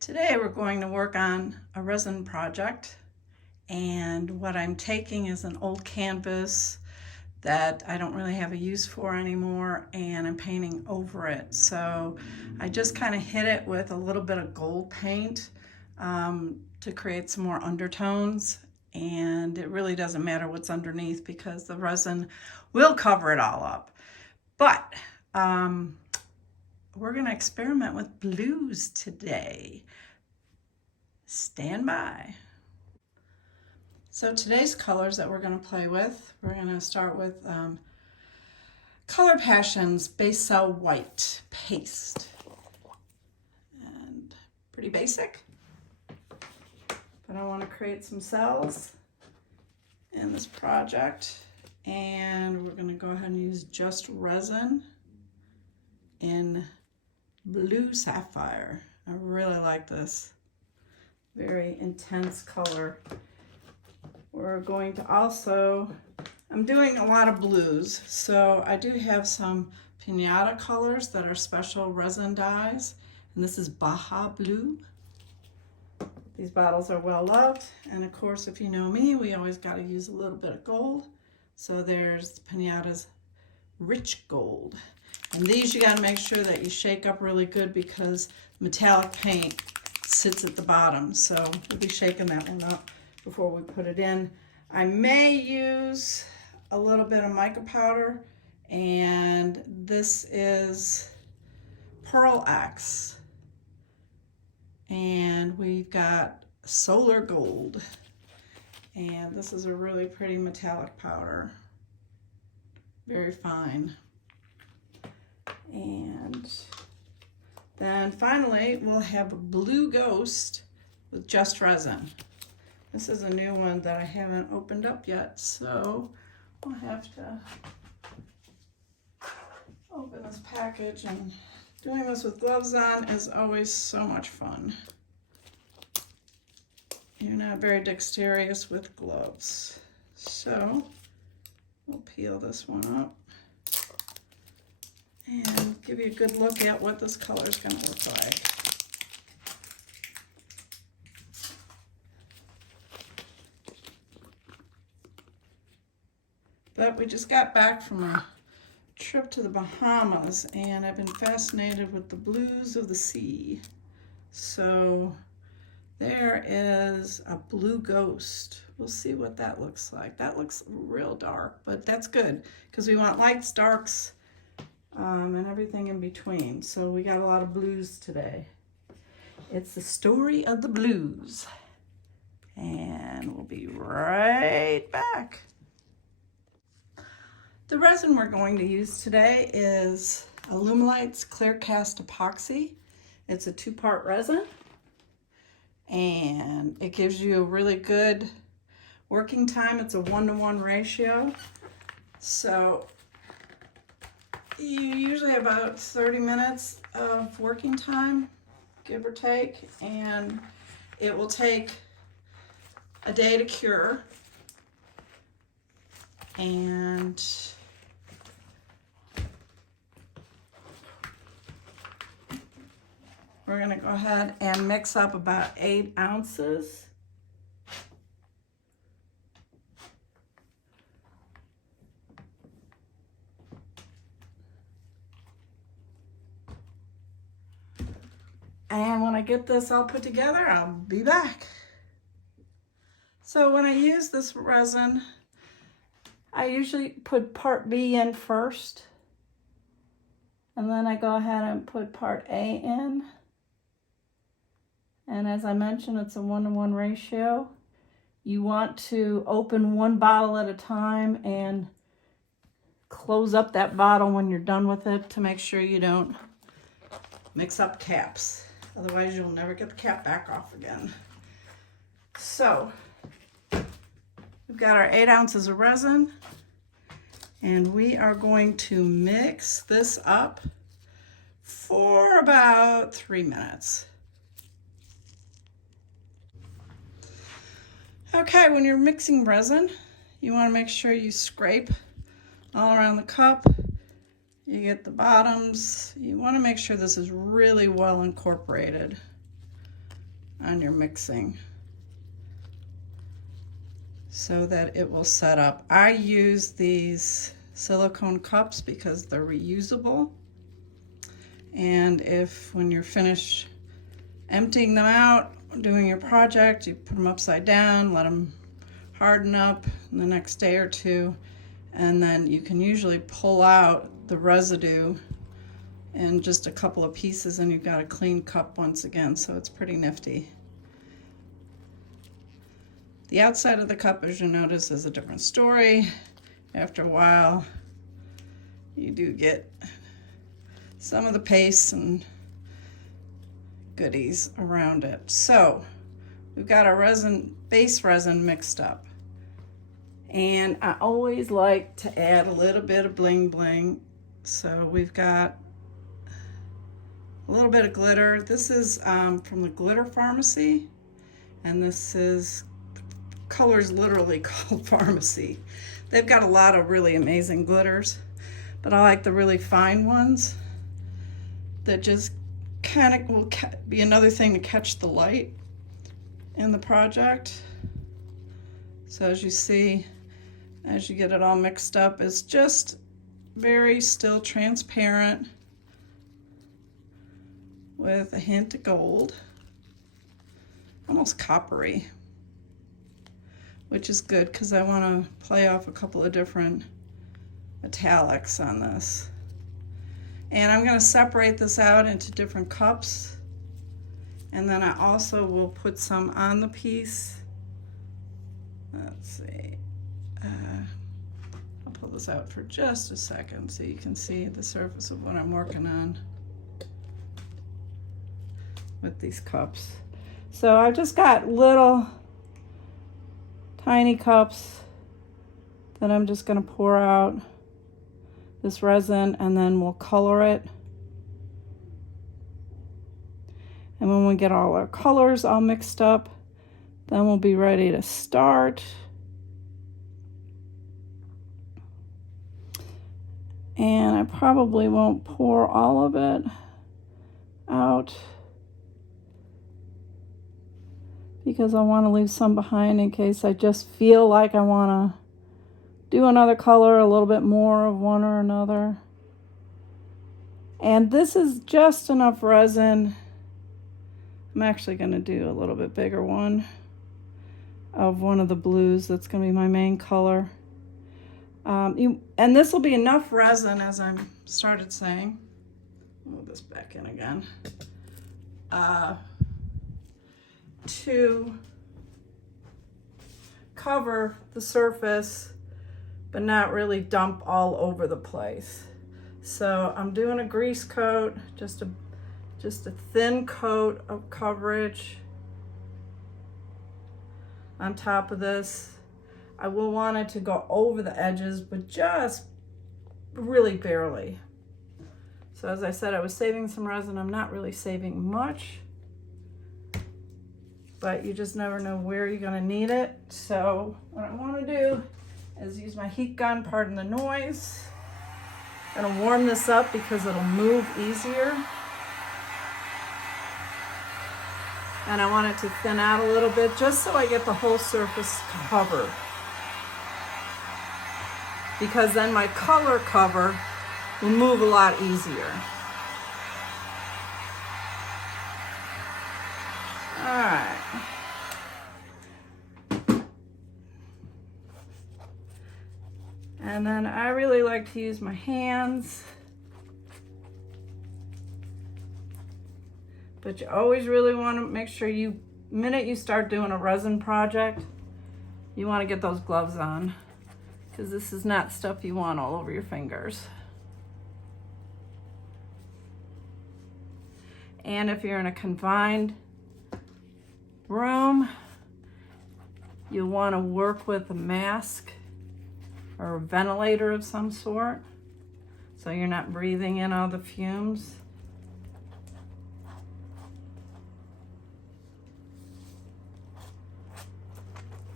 Today we're going to work on a resin project, and what I'm taking is an old canvas that I don't really have a use for anymore, and I'm painting over it. So I just kind of hit it with a little bit of gold paint to create some more undertones, and it really doesn't matter what's underneath because the resin will cover it all up. But we're going to experiment with blues today. Stand by. So today's colors that we're going to play with, we're going to start with Color Passion's Base Cell White Paste. And pretty basic, but I want to create some cells in this project. And we're going to go ahead and use Just Resin in Blue Sapphire. I really like this. Very intense color. We're going to also, I'm doing a lot of blues, so I do have some Pinata colors that are special resin dyes, and this is Baja Blue. These bottles are well loved, and of course, if you know me, we always got to use a little bit of gold. So there's Pinata's Rich Gold. And these you got to make sure that you shake up really good because metallic paint sits at the bottom. So we'll be shaking that one up before we put it in. I may use a little bit of mica powder, and this is Pearl X. And we've got Solar Gold. And this is a really pretty metallic powder. Very fine. And then finally, we'll have a Blue Ghost with Just Resin. This is a new one that I haven't opened up yet, so I'll have to open this package. And doing this with gloves on is always so much fun. You're not very dexterous with gloves. So we'll peel this one up and give you a good look at what this color is going to look like. But we just got back from a trip to the Bahamas, and I've been fascinated with the blues of the sea. So there is a Blue Ghost. We'll see what that looks like. That looks real dark, but that's good because we want lights, darks, and everything in between. So we got a lot of blues today. It's the story of the blues. And we'll be right back. The resin we're going to use today is Alumilite's Clear Cast Epoxy. It's a 2-part resin, and it gives you a really good working time. It's a 1-to-1 ratio. So you usually have about 30 minutes of working time, give or take, and it will take a day to cure. And we're going to go ahead and mix up about 8 ounces. And when I get this all put together, I'll be back. So when I use this resin, I usually put part B in first, and then I go ahead and put part A in. And as I mentioned, it's a 1-to-1 ratio. You want to open one bottle at a time and close up that bottle when you're done with it to make sure you don't mix up caps. Otherwise, you'll never get the cap back off again. So we've got our 8 ounces of resin, and we are going to mix this up for about 3 minutes. Okay, when you're mixing resin, you want to make sure you scrape all around the cup. You get the bottoms. You want to make sure this is really well incorporated. on your mixing so that it will set up. I use these silicone cups because they're reusable. And if when you're finished emptying them out, doing your project, you put them upside down, let them harden up in the next day or two, and then you can usually pull out the residue in just a couple of pieces and you've got a clean cup once again, so it's pretty nifty. The outside of the cup, as you notice, is a different story. After a while, you do get some of the paste and goodies around it. So we've got our resin, base resin mixed up. And I always like to add a little bit of bling bling. So we've got a little bit of glitter. This is from the Glitter Pharmacy, and this is colors literally called Pharmacy. They've got a lot of really amazing glitters, but I like the really fine ones that just kind of will be another thing to catch the light in the project. So as you see, as you get it all mixed up, it's just very still transparent with a hint of gold, almost coppery, which is good because I want to play off a couple of different metallics on this. And I'm going to separate this out into different cups, and then I also will put some on the piece. Let's see, I'll pull this out for just a second so you can see the surface of what I'm working on with these cups. So I've just got little tiny cups that I'm just going to pour out this resin, and then we'll color it. And when we get all our colors all mixed up, then we'll be ready to start. And I probably won't pour all of it out because I want to leave some behind in case I just feel like I want to do another color, a little bit more of one or another. And this is just enough resin. I'm actually going to do a little bit bigger one of one of the blues. That's going to be my main color. And this will be enough resin, as I started saying. Move this back in again. To cover the surface, but not really dump all over the place. So I'm doing a grease coat, just a thin coat of coverage on top of this. I will want it to go over the edges, but just really barely. So as I said, I was saving some resin. I'm not really saving much, but you just never know where you're gonna need it. So what I wanna do is use my heat gun, pardon the noise. I'm gonna warm this up because it'll move easier. And I want it to thin out a little bit just so I get the whole surface covered. Because then my color cover will move a lot easier. All right. And then I really like to use my hands. But you always really want to make sure the minute you start doing a resin project, you want to get those gloves on, because this is not stuff you want all over your fingers. And if you're in a confined room, you'll want to work with a mask or a ventilator of some sort, so you're not breathing in all the fumes.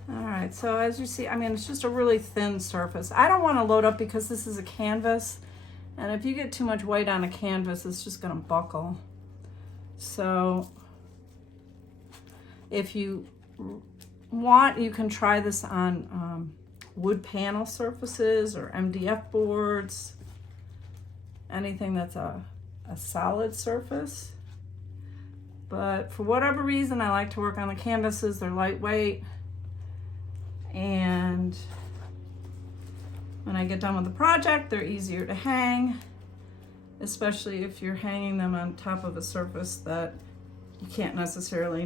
All right, so as you see, I mean, it's just a really thin surface. I don't want to load up because this is a canvas, and if you get too much weight on a canvas, it's just going to buckle. So If you want, you can try this on wood panel surfaces or MDF boards, anything that's a solid surface. But for whatever reason, I like to work on the canvases. They're lightweight, and when I get done with the project, they're easier to hang, especially if you're hanging them on top of a surface that you can't necessarily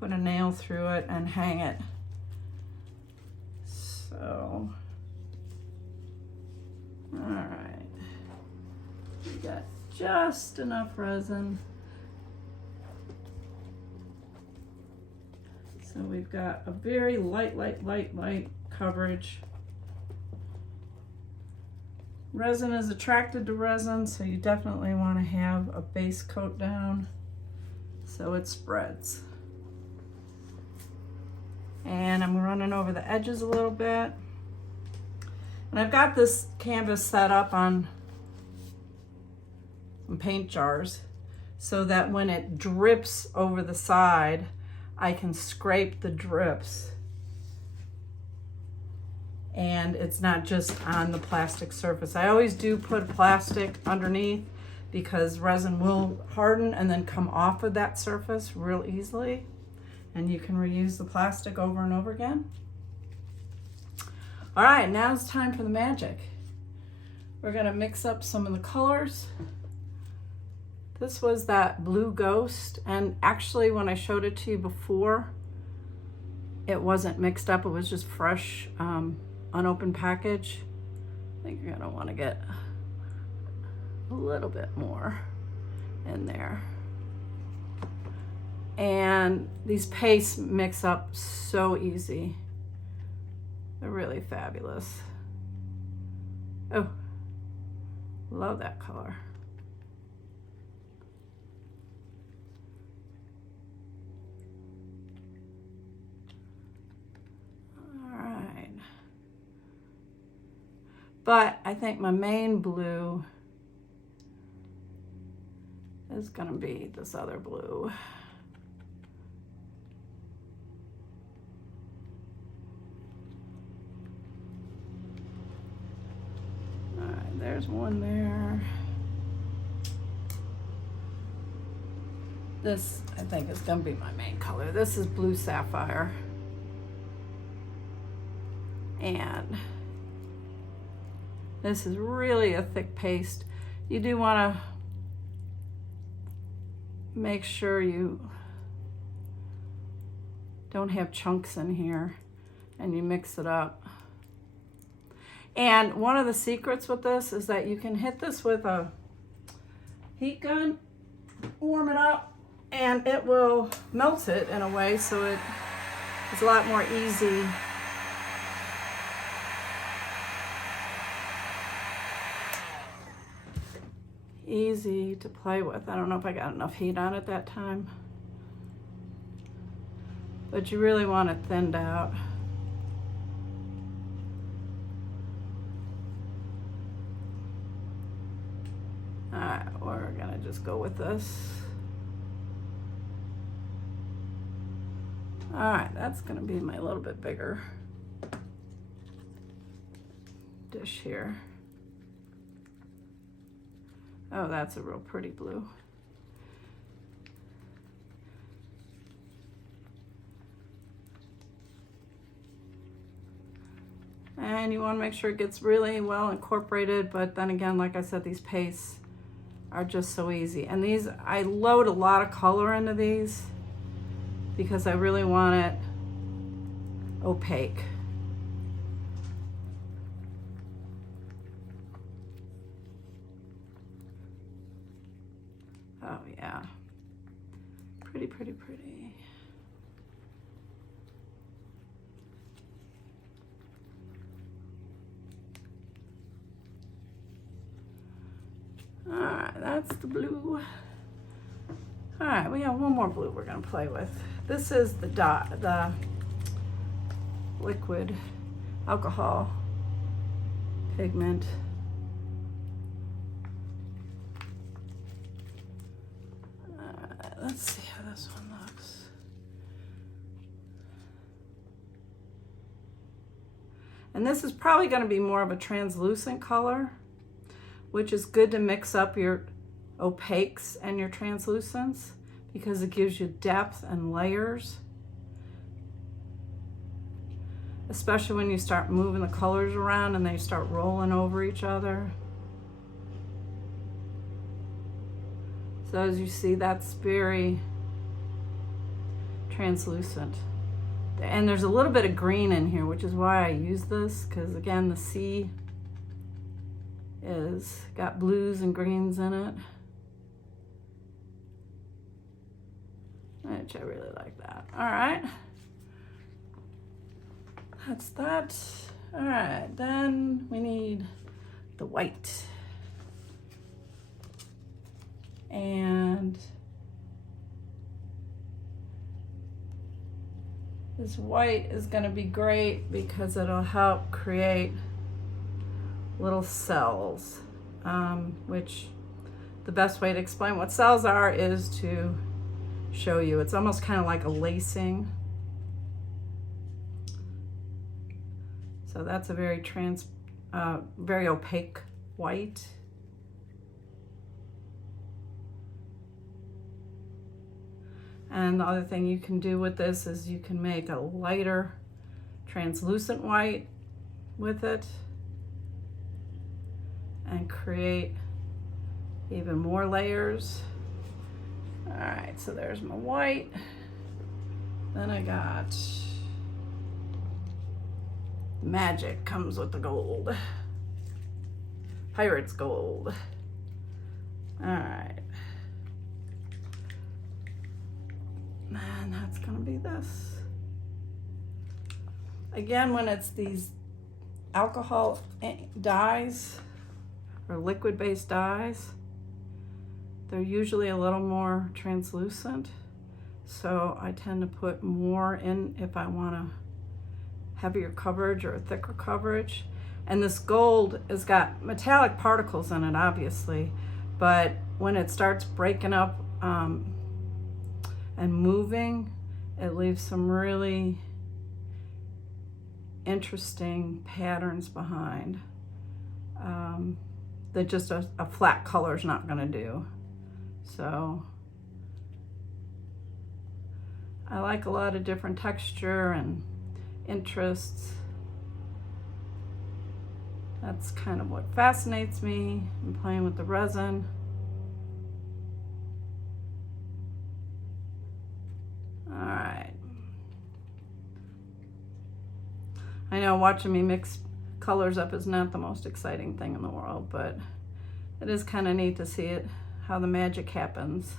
put a nail through it and hang it. So, all right, we got just enough resin. So we've got a very light coverage. Resin is attracted to resin, so you definitely want to have a base coat down so it spreads. And I'm running over the edges a little bit. And I've got this canvas set up on some paint jars so that when it drips over the side, I can scrape the drips and it's not just on the plastic surface. I always do put plastic underneath because resin will harden and then come off of that surface real easily, and you can reuse the plastic over and over again. All right, now it's time for the magic. We're gonna mix up some of the colors. This was that blue ghost, and actually when I showed it to you before, it wasn't mixed up, it was just fresh, unopened package. I think you're gonna wanna get a little bit more in there. And these pastes mix up so easy. They're really fabulous. Oh, love that color. But I think my main blue is gonna be this other blue. All right, there's one there. This, I think, is gonna be my main color. This is blue sapphire. And this is really a thick paste. You do want to make sure you don't have chunks in here and you mix it up. And one of the secrets with this is that you can hit this with a heat gun, warm it up, and it will melt it in a way so it is a lot more easy to play with. I don't know if I got enough heat on it that time, but you really want it thinned out. All right, we're gonna just go with this. All right, that's gonna be my little bit bigger dish here. Oh, that's a real pretty blue. And you want to make sure it gets really well incorporated, but then again, like I said, these pastes are just so easy. And these, I load a lot of color into these because I really want it opaque. Oh yeah, pretty, pretty, pretty. All right, that's the blue. All right, we have one more blue we're gonna play with. This is the liquid alcohol pigment. let's see how this one looks. And this is probably going to be more of a translucent color, which is good to mix up your opaques and your translucents because it gives you depth and layers, especially when you start moving the colors around and they start rolling over each other. So as you see, that's very translucent. And there's a little bit of green in here, which is why I use this, because again, the sea is got blues and greens in it, which I really like that. All right, that's that. All right, then we need the white. And this white is going to be great because it'll help create little cells, which the best way to explain what cells are is to show you. It's almost kind of like a lacing. So that's a very very opaque white. And the other thing you can do with this is you can make a lighter translucent white with it and create even more layers. All right, so there's my white. Then I got Magic comes with the gold. Pirate's gold. All right. And that's gonna be this. Again, when it's these alcohol dyes or liquid-based dyes, they're usually a little more translucent. So I tend to put more in if I want a heavier coverage or a thicker coverage. And this gold has got metallic particles in it, obviously, but when it starts breaking up and moving, it leaves some really interesting patterns behind that just a flat color is not going to do. So I like a lot of different texture and interests. That's kind of what fascinates me in playing with the resin. All right. I know watching me mix colors up is not the most exciting thing in the world, but it is kind of neat to see it, how the magic happens.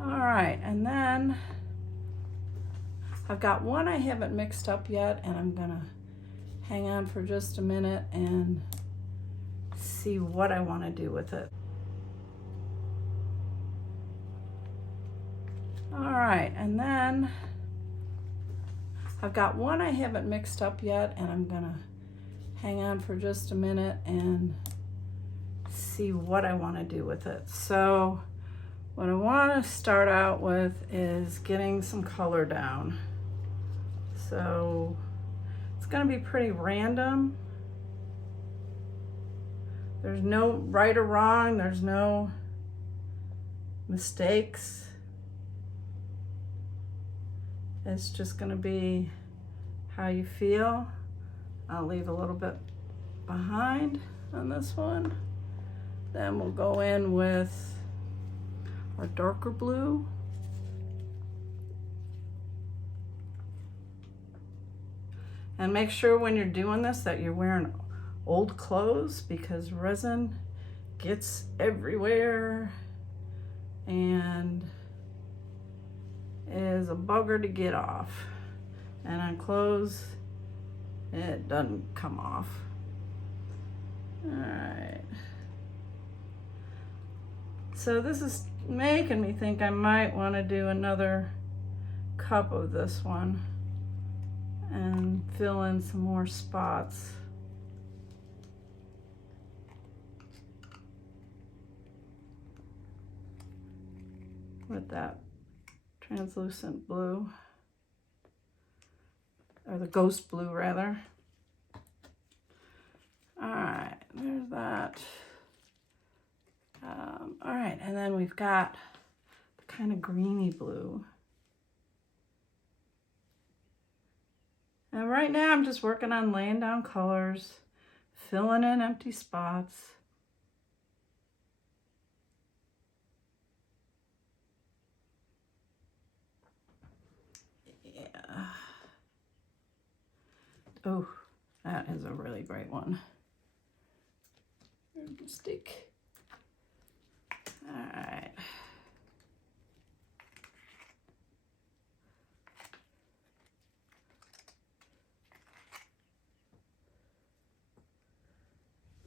All right, and then I've got one I haven't mixed up yet, and I'm gonna hang on for just a minute and see what I want to do with it. All right, and then I've got one I haven't mixed up yet, and I'm gonna hang on for just a minute and see what I want to do with it. So what I want to start out with is getting some color down. So it's going to be pretty random. There's no right or wrong. There's no mistakes. It's just going to be how you feel. I'll leave a little bit behind on this one. Then we'll go in with our darker blue. And make sure when you're doing this that you're wearing old clothes, because resin gets everywhere and is a bugger to get off. And on clothes, it doesn't come off. All right. So this is making me think I might want to do another cup of this one and fill in some more spots. with that translucent blue, or the ghost blue rather. All right, there's that. All right, and then we've got the kind of greeny blue. And right now I'm just working on laying down colors, filling in empty spots. Yeah. Oh, that is a really great one. Mistake. All right.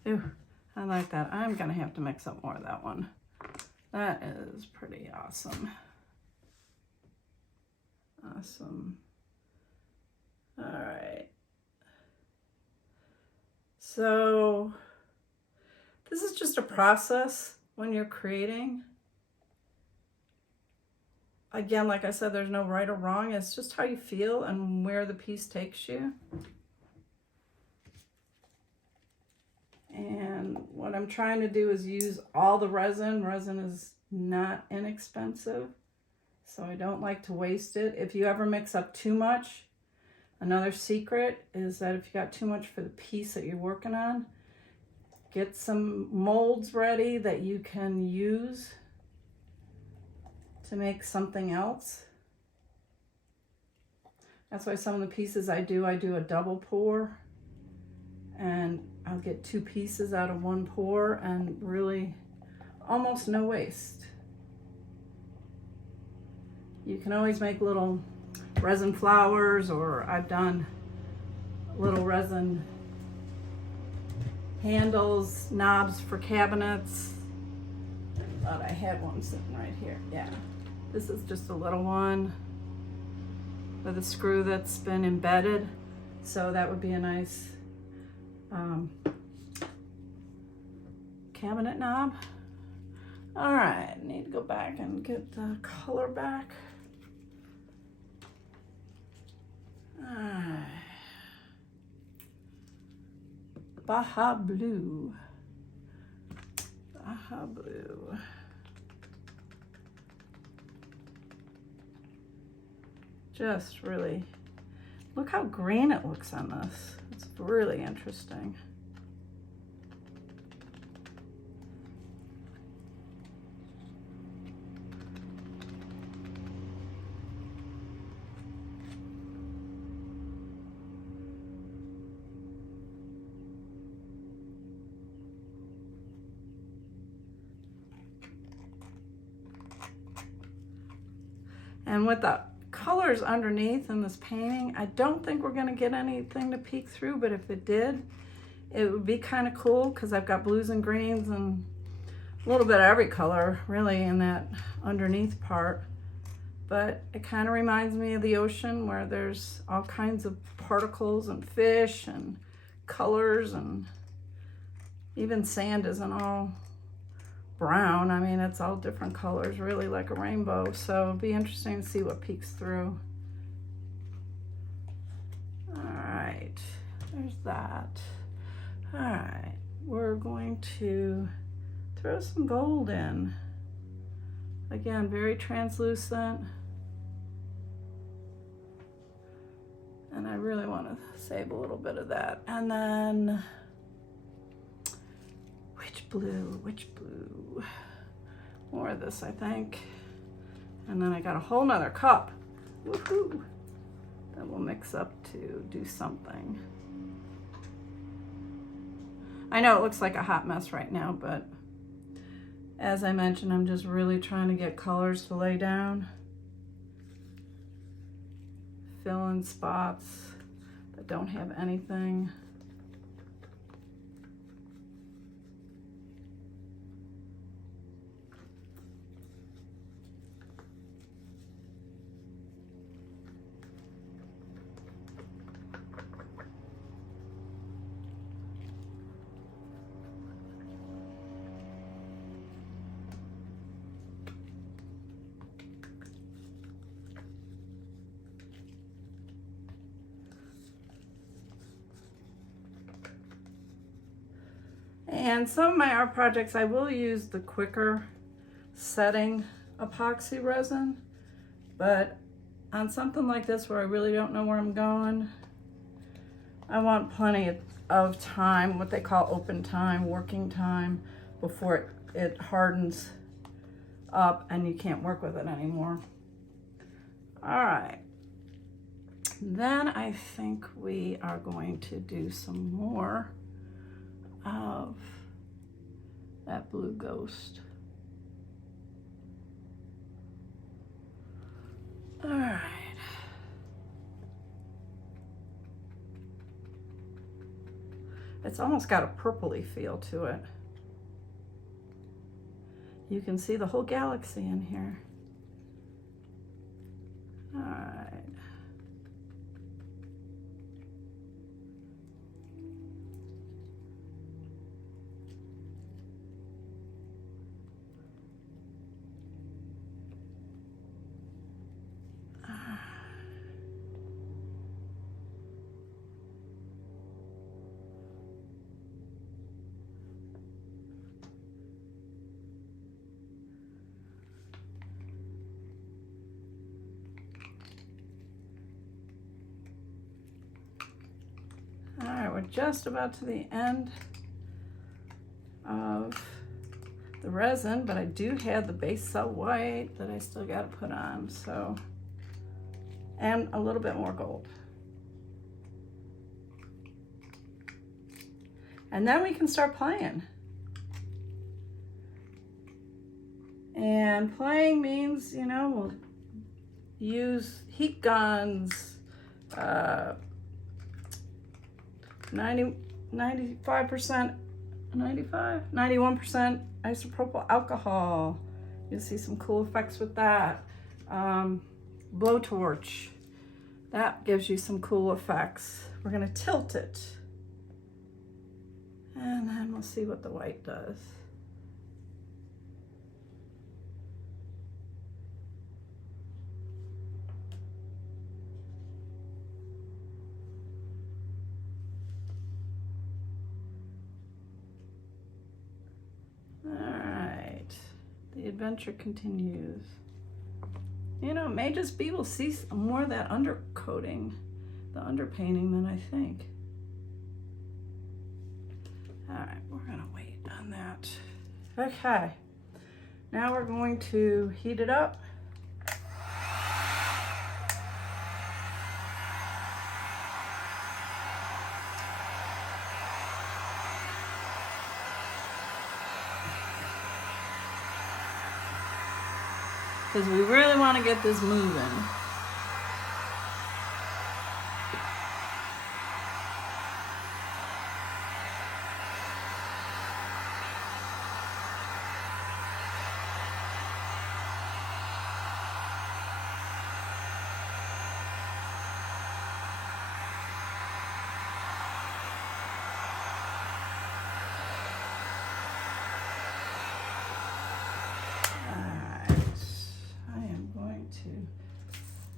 Ooh, I like that. I'm gonna have to mix up more of that one. That is pretty awesome. Awesome. All right. So this is just a process when you're creating. Again, like I said, there's no right or wrong. It's just how you feel and where the piece takes you. And what I'm trying to do is use all the resin. Resin is not inexpensive, so I don't like to waste it. If you ever mix up too much, another secret is that if you got too much for the piece that you're working on, get some molds ready that you can use to make something else. That's why some of the pieces I do a double pour, and I'll get 2 pieces out of 1 pour, and really almost no waste. You can always make little resin flowers, or I've done little resin handles, knobs for cabinets. I thought I had one sitting right here. Yeah, this is just a little one with a screw that's been embedded, so that would be a nice cabinet knob. All right, I need to go back and get the color back. Baja Blue. Baja Blue. Just really, look how green it looks on this. It's really interesting. And with the colors underneath in this painting, I don't think we're gonna get anything to peek through, but if it did, it would be kind of cool because I've got blues and greens and a little bit of every color really in that underneath part. But it kind of reminds me of the ocean, where there's all kinds of particles and fish and colors, and even sand isn't all brown. I mean, it's all different colors, really like a rainbow. So it'll be interesting to see what peeks through. All right, there's that. All right, we're going to throw some gold in. Again, very translucent. And I really want to save a little bit of that. And then, which blue? More of this, I think. And then I got a whole nother cup. Woohoo! That will mix up to do something. I know it looks like a hot mess right now, but as I mentioned, I'm just really trying to get colors to lay down. Fill in spots that don't have anything. And some of my art projects, I will use the quicker setting epoxy resin, but on something like this where I really don't know where I'm going, I want plenty of time, what they call open time, working time, before it hardens up and you can't work with it anymore. All right. Then I think we are going to do some more of that blue ghost. All right. It's almost got a purpley feel to it. You can see the whole galaxy in here. All right. All right, we're just about to the end of the resin, but I do have the base cell white that I still got to put on, so, and a little bit more gold. And then we can start playing. And playing means, you know, we'll use heat guns, 95%, 91% isopropyl alcohol. You'll see some cool effects with that. Blowtorch, that gives you some cool effects. We're gonna tilt it. And then we'll see what the white does. The adventure continues. You know, it may just be we'll see more of that undercoating, the underpainting than I think. All right, we're gonna wait on that. Okay, now we're going to heat it up. Because we really want to get this moving.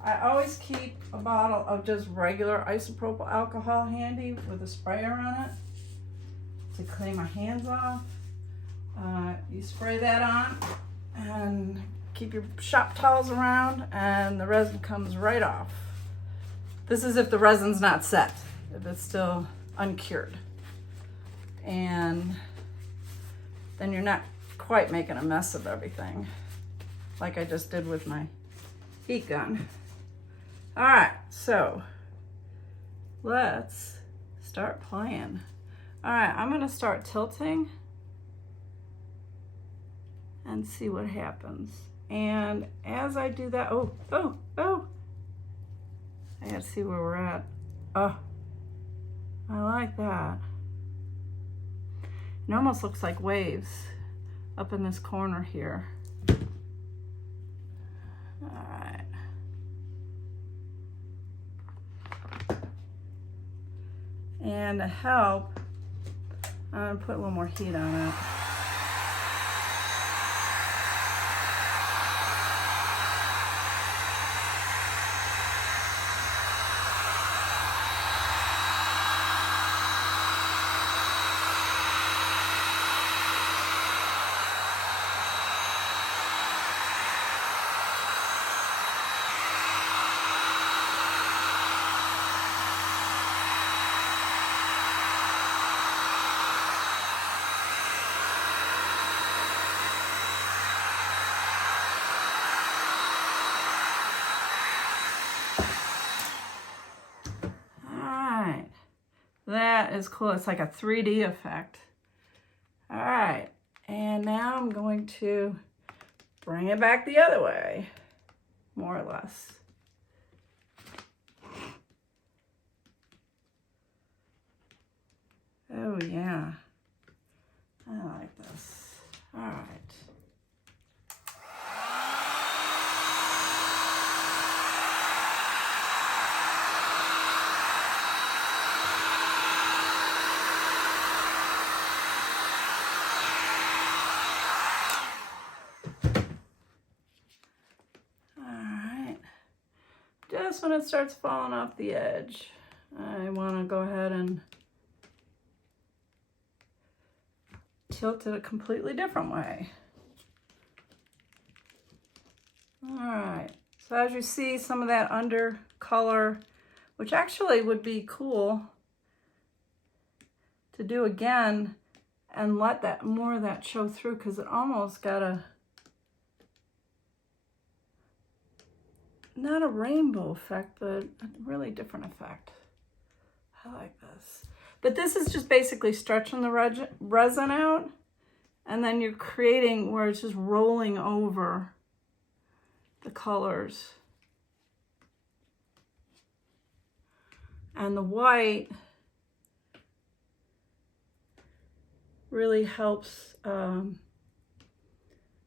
I always keep a bottle of just regular isopropyl alcohol handy with a sprayer on it to clean my hands off. You spray that on and keep your shop towels around and the resin comes right off. This is if the resin's not set, if it's still uncured. And then you're not quite making a mess of everything like I just did with my heat gun. All right, so let's start playing. All right, I'm gonna start tilting and see what happens. And as I do that, oh, I gotta see where we're at. Oh, I like that. It almost looks like waves up in this corner here. All right. And to help, I'm gonna put a little more heat on it. is cool. It's like a 3D effect. All right, and now I'm going to bring it back the other way, more or less. Oh yeah, I like this. All right. Just when it starts falling off the edge, I want to go ahead and tilt it a completely different way. All right, so as you see, some of that under color, which actually would be cool to do again and let that more of that show through, because it almost got a, not a rainbow effect, but a really different effect. I like this. But this is just basically stretching the resin out, and then you're creating where it's just rolling over the colors. And the white really helps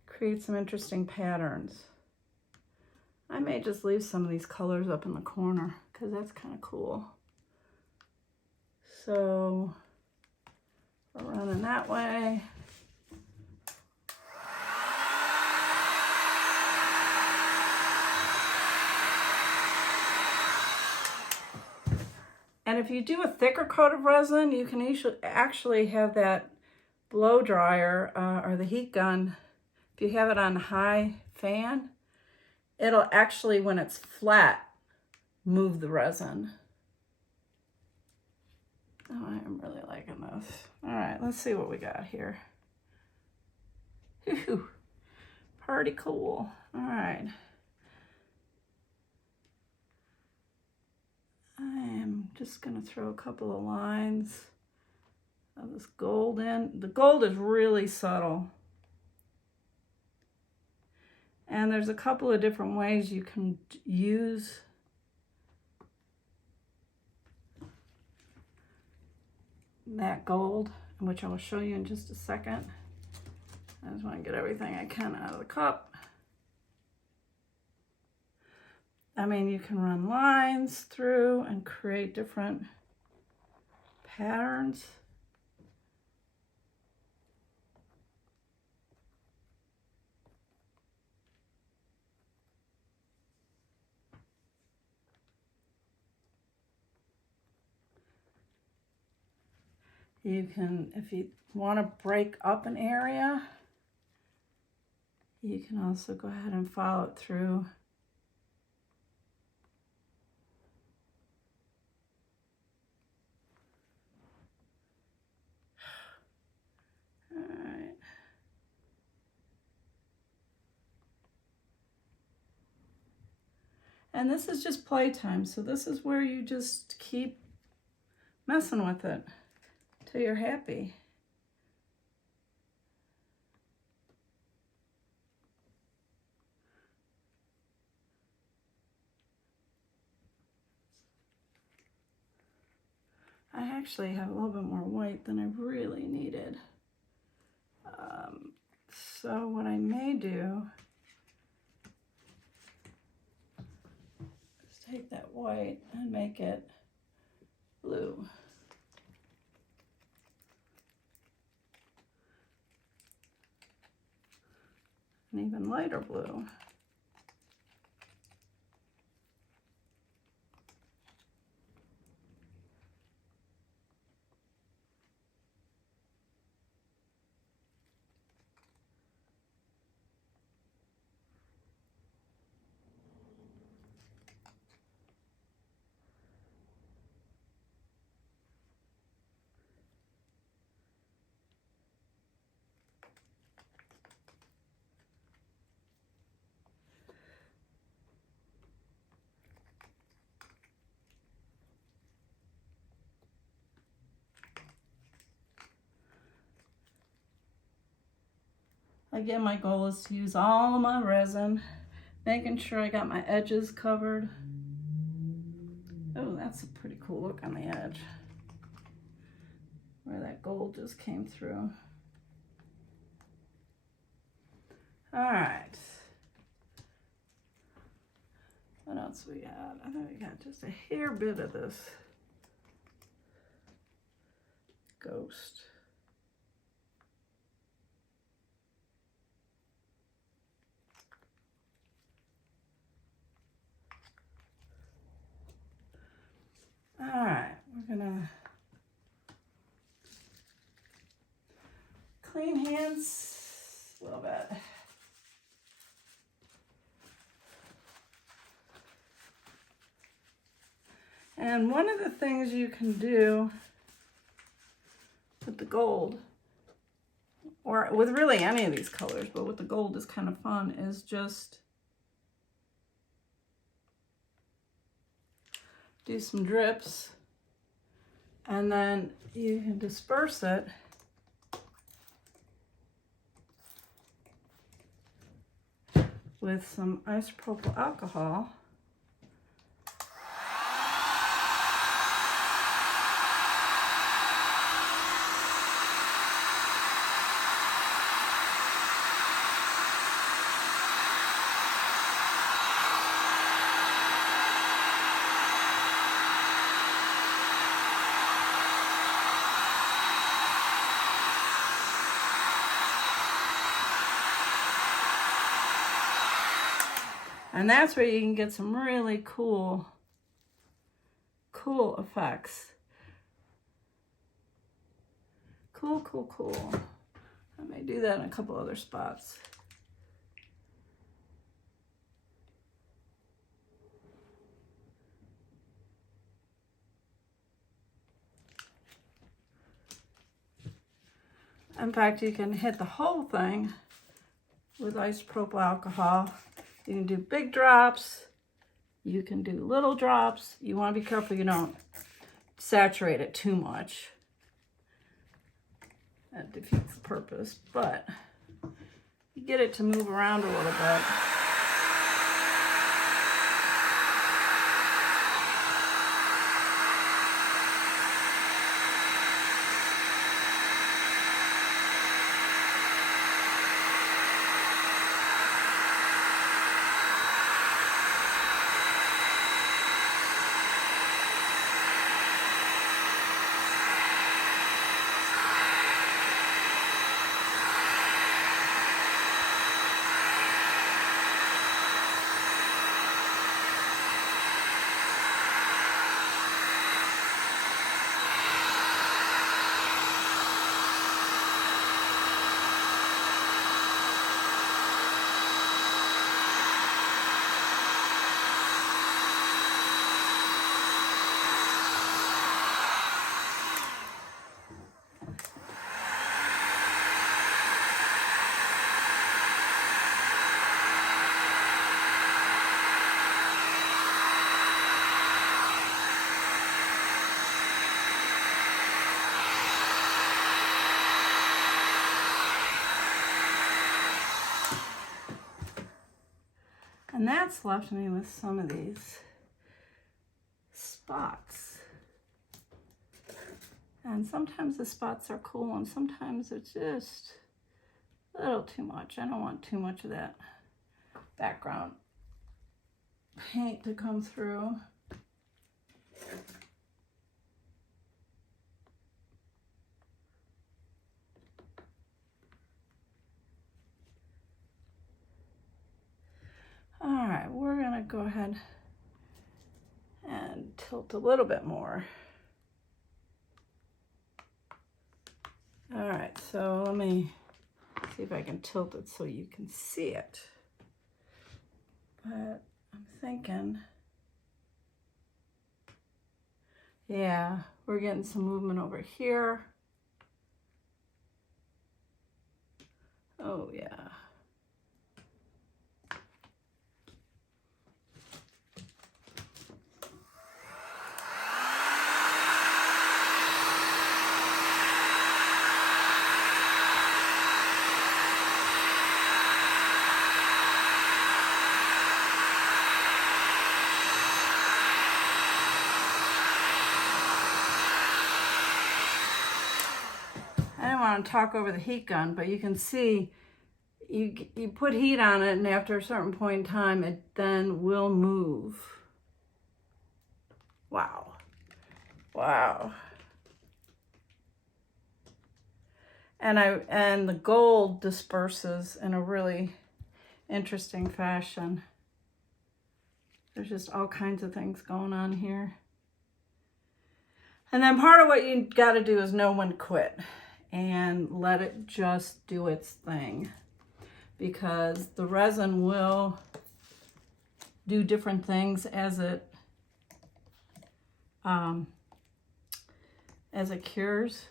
create some interesting patterns. I may just leave some of these colors up in the corner because that's kind of cool. So we're running that way. And if you do a thicker coat of resin, you can actually have that blow dryer or the heat gun. If you have it on high fan, it'll actually, when it's flat, move the resin. Oh, I am really liking this. All right, let's see what we got here. Whew, pretty cool. All right. I am just gonna throw a couple of lines of this gold in. The gold is really subtle. And there's a couple of different ways you can use that gold, which I will show you in just a second. I just want to get everything I can out of the cup. I mean, you can run lines through and create different patterns. You can, if you want to break up an area, you can also go ahead and follow it through. All right. And this is just playtime, so this is where you just keep messing with it till you're happy. I actually have a little bit more white than I really needed. So what I may do is take that white and make it blue. An even lighter blue. Again, my goal is to use all of my resin, making sure I got my edges covered. Oh, that's a pretty cool look on the edge, where that gold just came through. All right. What else we got? I think we got just a hair bit of this ghost. All right, we're gonna clean hands a little bit. And one of the things you can do with the gold, or with really any of these colors, but with the gold is kind of fun, is just do some drips, and then you can disperse it with some isopropyl alcohol. And that's where you can get some really cool effects. Cool. I may do that in a couple other spots. In fact, you can hit the whole thing with isopropyl alcohol. You can do big drops, you can do little drops. You want to be careful you don't saturate it too much. That defeats the purpose, but you get it to move around a little bit. And that's left me with some of these spots. And sometimes the spots are cool and sometimes it's just a little too much. I don't want too much of that background paint to come through. All right, we're gonna go ahead and tilt a little bit more. All right, so let me see if I can tilt it so you can see it. But I'm thinking, yeah, we're getting some movement over here. Oh yeah. want to talk over the heat gun, but you can see you put heat on it, and after a certain point in time, it then will move. Wow. Wow. And the gold disperses in a really interesting fashion. There's just all kinds of things going on here. And then part of what you got to do is know when to quit and let it just do its thing, because the resin will do different things as it cures.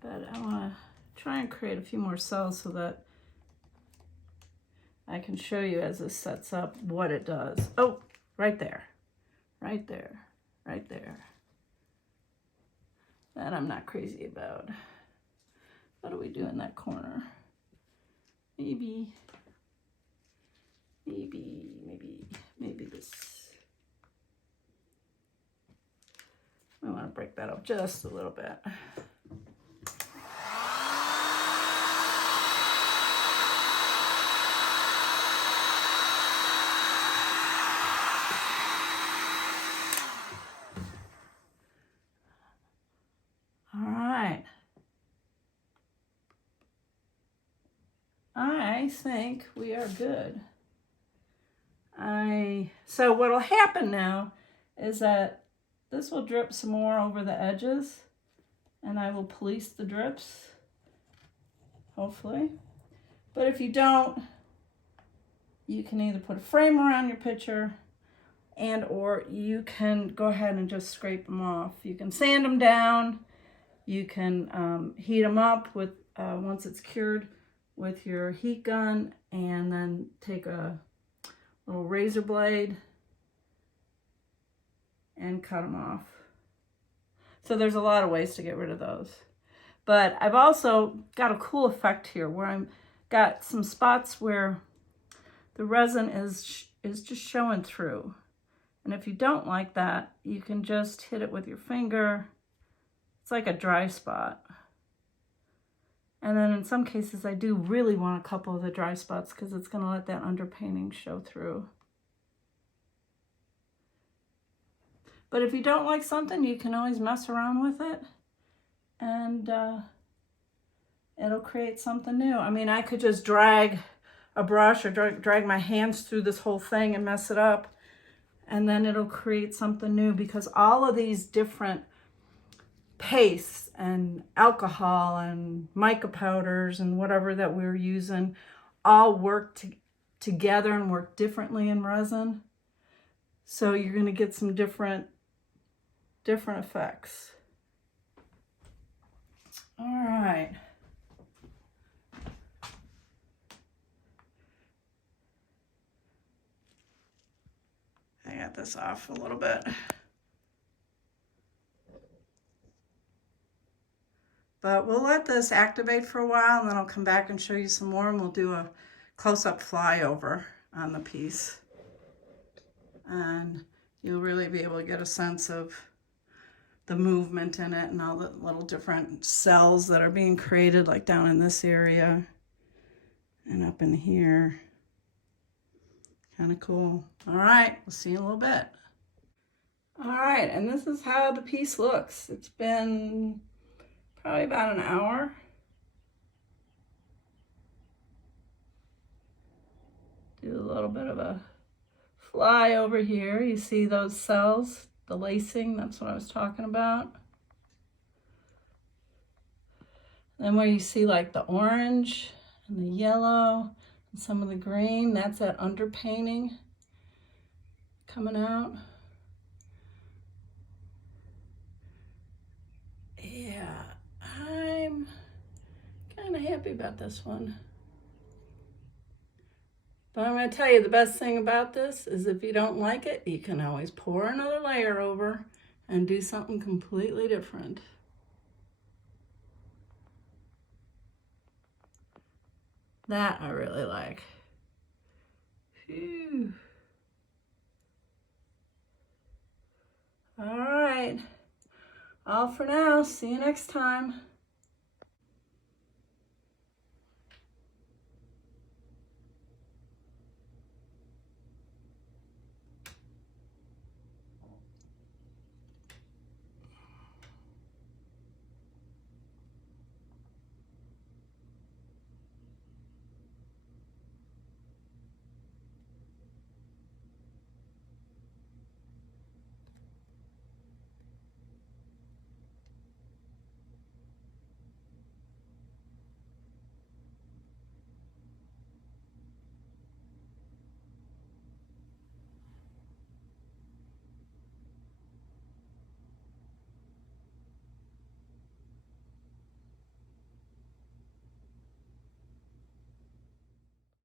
But I want to try and create a few more cells so that I can show you as this sets up what it does. Oh, right there, right there, right there. That I'm not crazy about. What do we do in that corner? Maybe this. I want to break that up just a little bit. I think we are good. So what'll happen now is that this will drip some more over the edges, and I will police the drips, hopefully. But if you don't, you can either put a frame around your picture, and or you can go ahead and just scrape them off. You can sand them down. You can heat them up with once it's cured with your heat gun, and then take a little razor blade and cut them off. So there's a lot of ways to get rid of those. But I've also got a cool effect here where I've got some spots where the resin is just showing through. And if you don't like that, you can just hit it with your finger. It's like a dry spot. And then in some cases, I do really want a couple of the dry spots because it's going to let that underpainting show through. But if you don't like something, you can always mess around with it, and it'll create something new. I mean, I could just drag a brush or drag my hands through this whole thing and mess it up, and then it'll create something new, because all of these different pastes and alcohol and mica powders and whatever that we're using all work together and work differently in resin. So you're going to get some different effects. All right. I got this off a little bit. But we'll let this activate for a while, and then I'll come back and show you some more, and we'll do a close-up flyover on the piece. And you'll really be able to get a sense of the movement in it and all the little different cells that are being created, like down in this area and up in here. Kind of cool. All right, we'll see you in a little bit. All right, and this is how the piece looks. It's been probably about an hour. Do a little bit of a fly over here. You see those cells, the lacing, that's what I was talking about. Then where you see like the orange and the yellow and some of the green, that's that underpainting coming out. Yeah, I'm kind of happy about this one. But I'm going to tell you, the best thing about this is if you don't like it, you can always pour another layer over and do something completely different. That I really like. Phew. All right. All for now. See you next time.